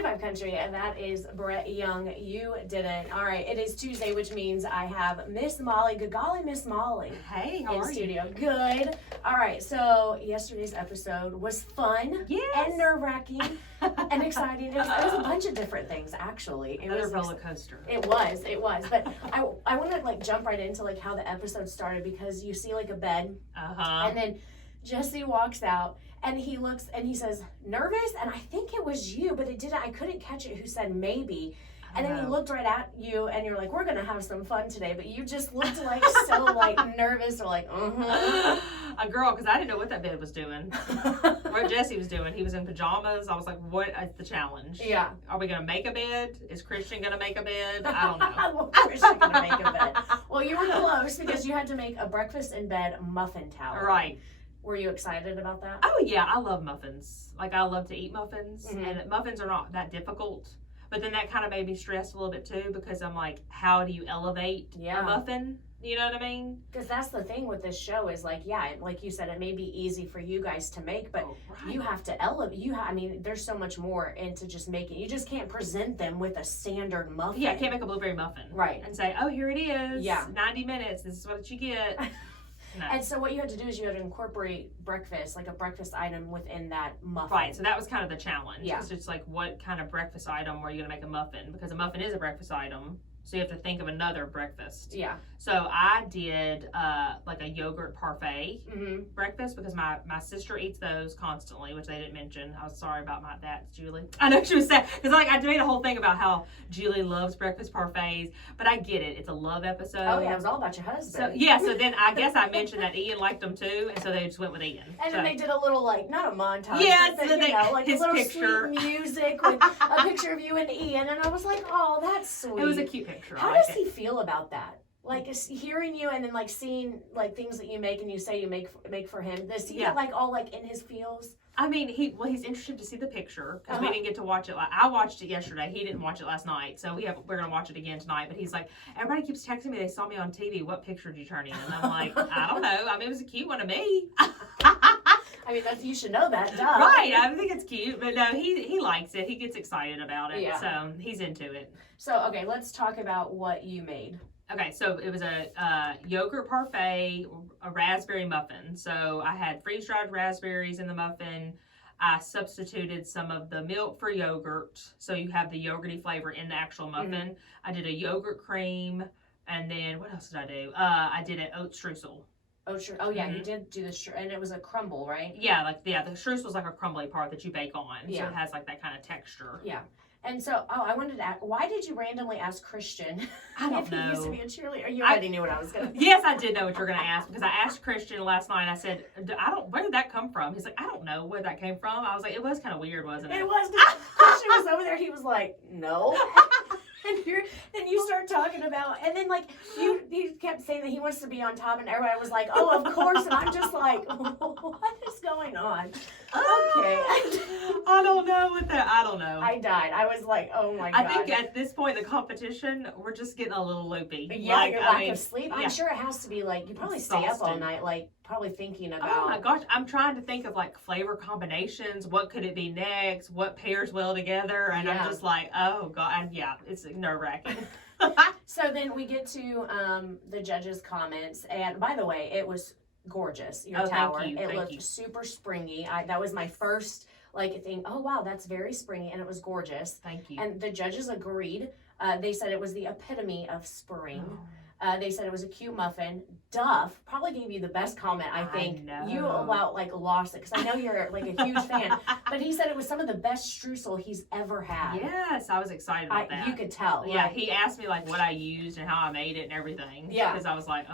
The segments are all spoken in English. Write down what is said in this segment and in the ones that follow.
25 Country, and that is Brett Young. You did it. All right, it is Tuesday, which means I have Miss Molly. Good golly, Miss Molly. Hey, how in are studio. You? Good. All right, so yesterday's episode was fun and nerve-wracking and exciting. It was a bunch of different things, actually. It Another was roller coaster. It was. But I want to like jump right into like how the episode started, because you see like a bed, and then Jesse walks out. And he looks and he says, nervous? And I think it was you, but I couldn't catch it, who said maybe. And then he looked right at you and you're like, we're going to have some fun today. But you just looked like so like nervous or like, A girl, because I didn't know what that bed was doing. What Jesse was doing. He was in pajamas. I was like, what is the challenge? Yeah. Are we going to make a bed? Is Christian going to make a bed? I don't know. Well, Christian going to make a bed. Well, you were close because you had to make a breakfast in bed muffin tower. Right. Were you excited about that? Oh, yeah. I love muffins. Like, I love to eat muffins. And muffins are not that difficult. But then that kind of made me stressed a little bit, too, because I'm like, how do you elevate a muffin? You know what I mean? Because that's the thing with this show is like, like you said, it may be easy for you guys to make, but you have to elevate. I mean, there's so much more into just making. You just can't present them with a standard muffin. Yeah, I can't make a blueberry muffin. Right. And say, oh, here it is. Yeah. 90 minutes. This is what you get. No. And so what you had to do is you had to incorporate breakfast, like a breakfast item within that muffin. Right, so that was kind of the challenge. Yeah. It's just like, what kind of breakfast item were you going to make a muffin? Because a muffin is a breakfast item, so you have to think of another breakfast. Yeah. So I did like a yogurt parfait breakfast, because my sister eats those constantly, which they didn't mention. I was sorry about that, Julie. I know she was sad, because like I made a whole thing about how Julie loves breakfast parfaits, but I get it. It's a love episode. Oh yeah, it was all about your husband. So then I guess I mentioned that Ian liked them too, and so they just went with Ian. And then they did a little like, not a montage, but like his a little picture. sweet music with a picture of you and Ian, and I was like, oh, that's sweet. It was a cute picture. How does he feel about that? Like hearing you and then like seeing like things that you make and you say you make for him. Does he get like all like in his feels? I mean, he's interested to see the picture, because we didn't get to watch it. I watched it yesterday. He didn't watch it last night, so we're gonna watch it again tonight. But he's like, everybody keeps texting me. They saw me on TV. What picture did you turn in? And I'm like, I don't know. I mean, it was a cute one to me. I mean, you should know that, duh. Right. I think it's cute, but no, he likes it. He gets excited about it, so he's into it. So okay, let's talk about what you made. Okay, so it was a yogurt parfait, a raspberry muffin. So I had freeze-dried raspberries in the muffin. I substituted some of the milk for yogurt, so you have the yogurty flavor in the actual muffin. I did a yogurt cream, and then what else did I do? I did an oat streusel. Oh yeah, you did do the and it was a crumble, right? Yeah, the streusel is like a crumbly part that you bake on, so it has like that kind of texture. Yeah. And so, I wanted to ask, why did you randomly ask Christian I don't if know. he used to be a cheerleader? Or you already knew what I was going to Yes, I did know what you were going to ask, because I asked Christian last night. I said, where did that come from? He's like, I don't know where that came from. I was like, it was kind of weird, wasn't it? It was. Christian was over there. He was like, no. And you start talking about, and then like he kept saying that he wants to be on top, and everybody was like, oh, of course. And I'm just like, what is going on? Okay. I don't know I don't know. I died. I was like, oh my God. I think at this point, the competition, we're just getting a little loopy. Yeah, your lack of sleep. I'm sure it has to be like, you probably stay Exhausted. up all night, like probably thinking about. Oh my gosh, I'm trying to think of like flavor combinations. What could it be next? What pairs well together? And I'm just like, oh God, it's nerve-wracking. So then we get to the judges' comments, and by the way, it was gorgeous. Your tower, it looked super springy. That was my first thing. Oh wow, that's very springy, and it was gorgeous. Thank you. And the judges agreed. They said it was the epitome of spring. They said it was a cute muffin. Duff probably gave you the best comment, I think. You about lost it, because I know you're like a huge fan. But he said it was some of the best streusel he's ever had. Yes, I was excited about that. You could tell. Yeah, he asked me what I used and how I made it and everything. Yeah. Because I was like,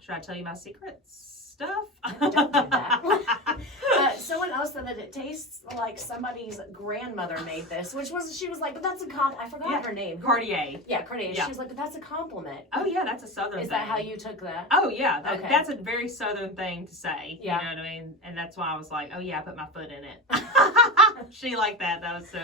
should I tell you my secrets? Stuff. Don't do that. Someone else said that it tastes like somebody's grandmother made this, she was like, but that's a compliment. I forgot her name. Cartier. Yeah, Cartier. Yeah. She was like, but that's a compliment. Oh yeah, that's a Southern thing. Is that how you took that? Oh yeah, that's a very Southern thing to say. Yeah. You know what I mean? And that's why I was like, oh yeah, I put my foot in it. She liked that. That was so.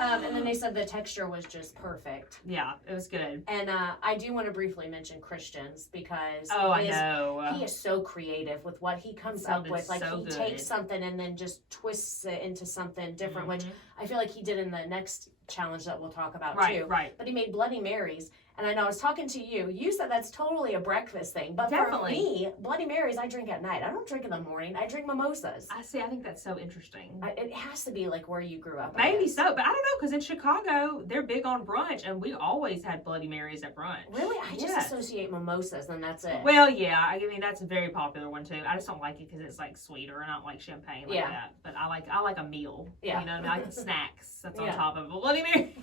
And then they said the texture was just perfect. Yeah, it was good. And I do want to briefly mention Christian's, because I know. He is so creative with what he comes up with. Like he takes something and then just twists it into something different, which I feel like he did in the next challenge that we'll talk about right, too. Right. But he made Bloody Marys. And I know I was talking to you. You said that's totally a breakfast thing. But Definitely. for me, Bloody Marys I drink at night. I don't drink in the morning. I drink mimosas. I think that's so interesting. It has to be like where you grew up. Maybe so, but I don't know, because in Chicago, they're big on brunch, and we always had Bloody Marys at brunch. Really? I just associate mimosas, and that's it. Well, yeah, I mean, that's a very popular one, too. I just don't like it because it's, like, sweeter, and I don't like champagne like that. But I like a meal. Yeah. You know, I like snacks that's on top of a Bloody Mary.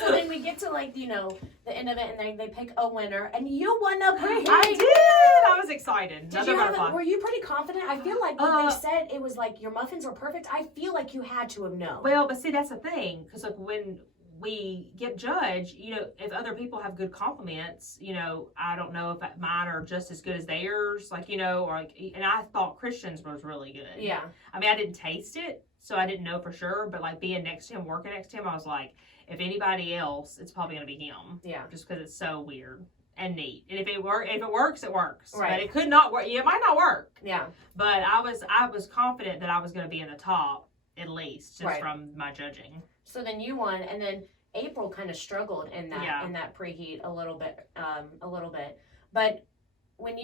So then we get to, like, you know, the end of it, and they pick a winner, and you won a preheat. I did. I was excited. Were you pretty confident? I feel like when they said it was like your muffins were perfect, I feel like you had to have known. Well, but see, that's the thing, because like when we get judged, you know, if other people have good compliments, you know, I don't know if mine are just as good as theirs, like, you know, or like, and I thought Christian's was really good. Yeah. I mean, I didn't taste it, so I didn't know for sure, but like being next to him, working next to him, I was like, if anybody else, it's probably going to be him. Yeah. Just because it's so weird and neat. And if it works, it works. Right. But it could not work. It might not work. Yeah. But I was confident that I was going to be in the top, at least, just from my judging. So then you won, and then April kind of struggled in that preheat a little bit. But when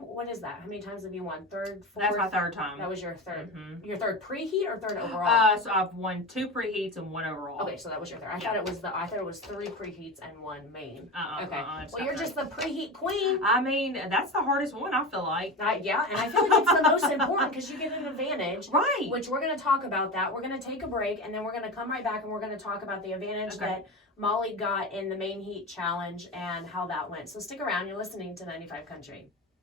what is that? How many times have you won? Third, fourth? That's my third time. That was your third. Mm-hmm. Your third preheat or third overall? So I've won 2 preheats and 1 overall. Okay, so that was your third. I thought it was 3 preheats and 1 main. Okay. Well, you're just the preheat queen. I mean, that's the hardest one, I feel like. Yeah, and I feel like it's the most important because you get an advantage. Right. Which we're going to talk about that. We're going to take a break, and then we're going to come right back, and we're going to talk about the advantage that Molly got in the main heat challenge and how that went. So stick around. You're listening to 95 Country.